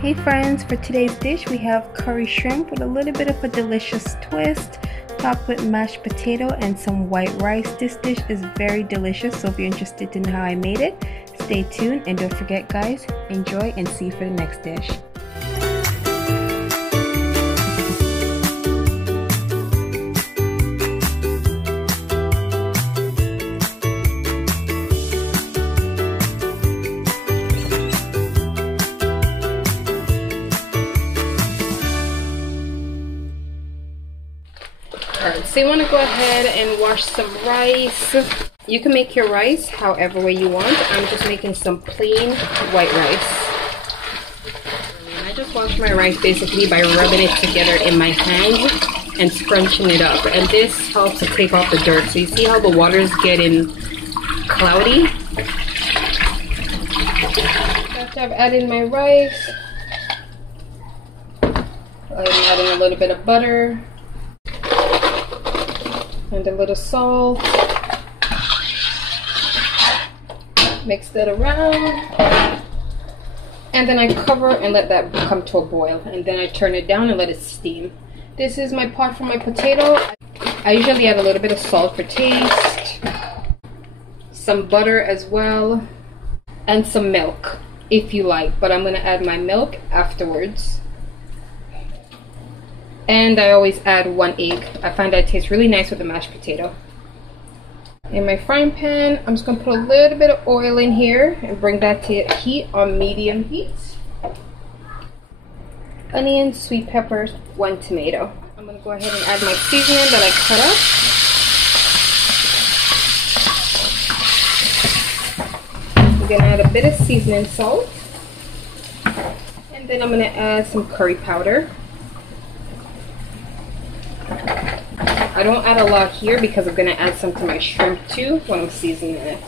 Hey friends, for today's dish we have curry shrimp with a little bit of a delicious twist, topped with mashed potato and some white rice. This dish is very delicious, so if you're interested in how I made it, stay tuned and don't forget guys, enjoy and see you for the next dish. Alright, so you want to go ahead and wash some rice. You can make your rice however way you want. I'm just making some plain white rice. And I just wash my rice basically by rubbing it together in my hands and scrunching it up. And this helps to take off the dirt. So you see how the water is getting cloudy? After I've added my rice, I'm adding a little bit of butter and a little salt. Mix that around, and then I cover and let that come to a boil, and then I turn it down and let it steam. This is my pot for my potato. I usually add a little bit of salt for taste, some butter as well, and some milk if you like, but I'm going to add my milk afterwards. And I always add 1 egg. I find that it tastes really nice with the mashed potato. In my frying pan, I'm just going to put a little bit of oil in here and bring that to heat on medium heat. Onions, sweet peppers, 1 tomato. I'm going to go ahead and add my seasoning that I cut up. I'm going to add a bit of seasoning salt. And then I'm going to add some curry powder. I don't add a lot here because I'm going to add some to my shrimp too when I'm seasoning it.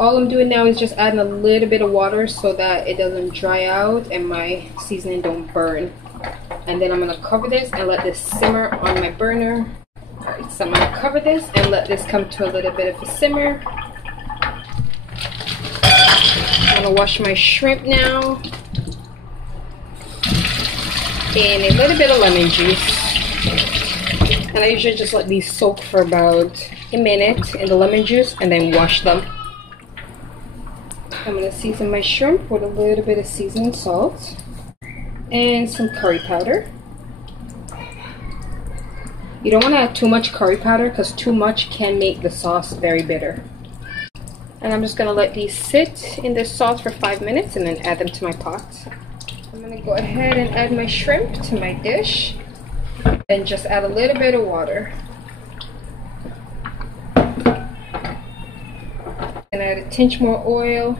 All I'm doing now is just adding a little bit of water so that it doesn't dry out and my seasoning don't burn. And then I'm going to cover this and let this simmer on my burner. Alright, so I'm going to cover this and let this come to a little bit of a simmer. I'm going to wash my shrimp now in a little bit of lemon juice. And I usually just let these soak for about a minute in the lemon juice and then wash them. I'm going to season my shrimp with a little bit of seasoning salt and some curry powder. You don't want to add too much curry powder because too much can make the sauce very bitter. And I'm just going to let these sit in this sauce for 5 minutes and then add them to my pot. I'm going to go ahead and add my shrimp to my dish. And just add a little bit of water. And add a tinge more oil.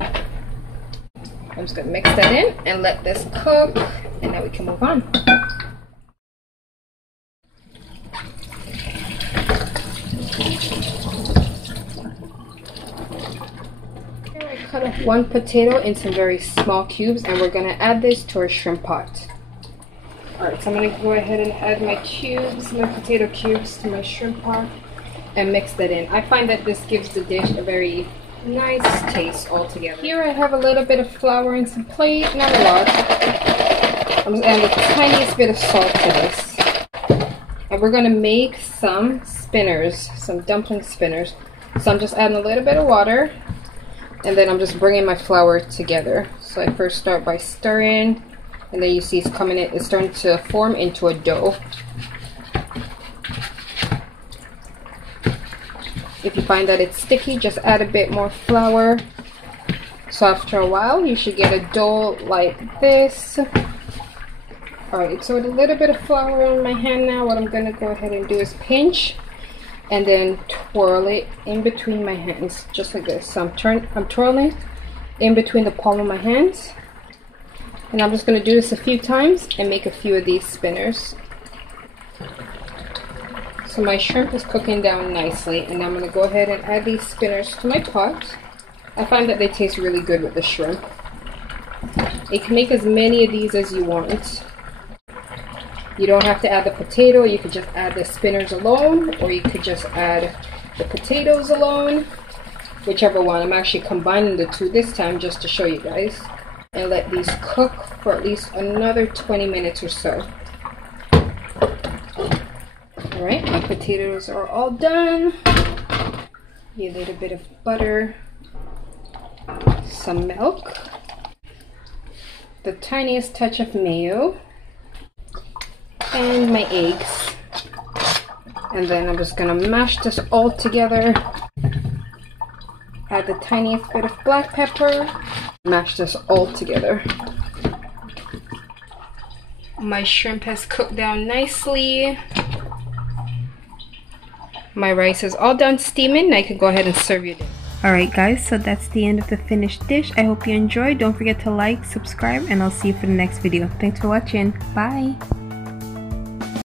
I'm just going to mix that in and let this cook, and then we can move on. Here I cut up 1 potato in some very small cubes, and we're going to add this to our shrimp pot. Alright, so I'm going to go ahead and add my cubes, my potato cubes to my shrimp pot and mix that in. I find that this gives the dish a very nice taste altogether. Here I have a little bit of flour in some plate, not a lot. I'm just adding the tiniest bit of salt to this. And we're going to make some spinners, some dumpling spinners. So I'm just adding a little bit of water and then I'm just bringing my flour together. So I first start by stirring. And then you see it's starting to form into a dough. If you find that it's sticky, just add a bit more flour. So after a while, you should get a dough like this. Alright, so with a little bit of flour on my hand now, what I'm going to go ahead and do is pinch and then twirl it in between my hands, just like this. So I'm twirling in between the palm of my hands. And I'm just going to do this a few times and make a few of these spinners. So my shrimp is cooking down nicely, and I'm going to go ahead and add these spinners to my pot. I find that they taste really good with the shrimp. You can make as many of these as you want. You don't have to add the potato, you could just add the spinners alone, or you could just add the potatoes alone. Whichever one. I'm actually combining the two this time just to show you guys. and let these cook for at least another 20 minutes or so. Alright, my potatoes are all done. A little bit of butter, some milk, the tiniest touch of mayo, and my eggs. And then I'm just gonna mash this all together. Add the tiniest bit of black pepper. Mash this all together. My shrimp has cooked down nicely. My rice is all done steaming. I can go ahead and serve your dish. Alright guys, so that's the end of the finished dish. I hope you enjoyed. Don't forget to like, subscribe, and I'll see you for the next video. Thanks for watching. Bye!